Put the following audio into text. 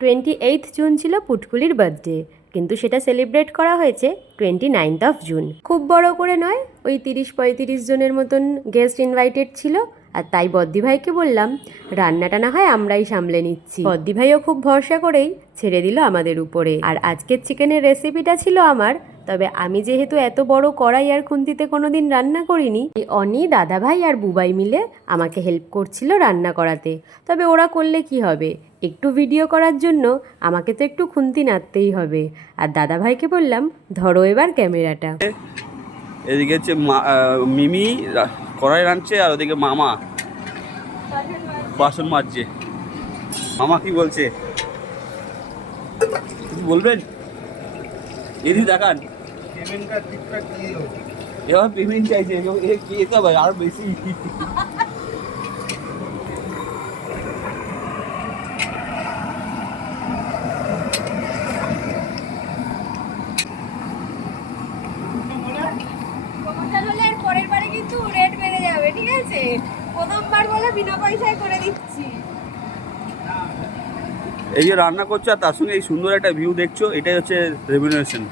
28 June ছিল পুটকুলির birthday, কিন্তু সেটা সেলিব্রেট করা হয়েছে 29 জুন। খুব বড় করে নয়, ওই 30-35 জনের মতন গেস্ট ইনভাইটেড ছিল। আর তাই বদ্দি ভাইকে বললাম রান্নাটা না হয় আমরাই সামলে নিচ্ছি। বদ্দি ভাইও খুব ভরসা করেই ছেড়ে দিল আমাদের উপরে। আর আজকের চিকেনের রেসিপিটা ছিল আমার, তবে আমি যেহেতু এত বড় কড়াই আর খুন্তিতে কোনোদিন রান্না করিনি, অনি, দাদা ভাই আর বুবাই মিলে আমাকে হেল্প করছিল রান্না করাতে। তবে ওরা করলে কি হবে, একটু ভিডিও করার জন্য আমাকে তো একটু খুন্তি নাড়তেই হবে। আর দাদা ভাইকে বললাম ধরো এবার ক্যামেরাটা। এদিকে হচ্ছে মিমি কড়াই রাঁধছে, আর ওদিকে মামা বাসন মাজছে। মামা কি বলছে কিছু বলবেন? এদি দেখান এবার পেমেন্ট চাইছে, ভাই আর বেশি। পরের বারে কিন্তু রেট বেড়ে যাবে, ঠিক আছে? প্রথমবার বলে বিনা পয়সায় করে দিচ্ছি। এই যে রান্না করছো আর তার সঙ্গে এই সুন্দর একটা ভিউ দেখছো, এটাই হচ্ছে রেমিউনারেশন।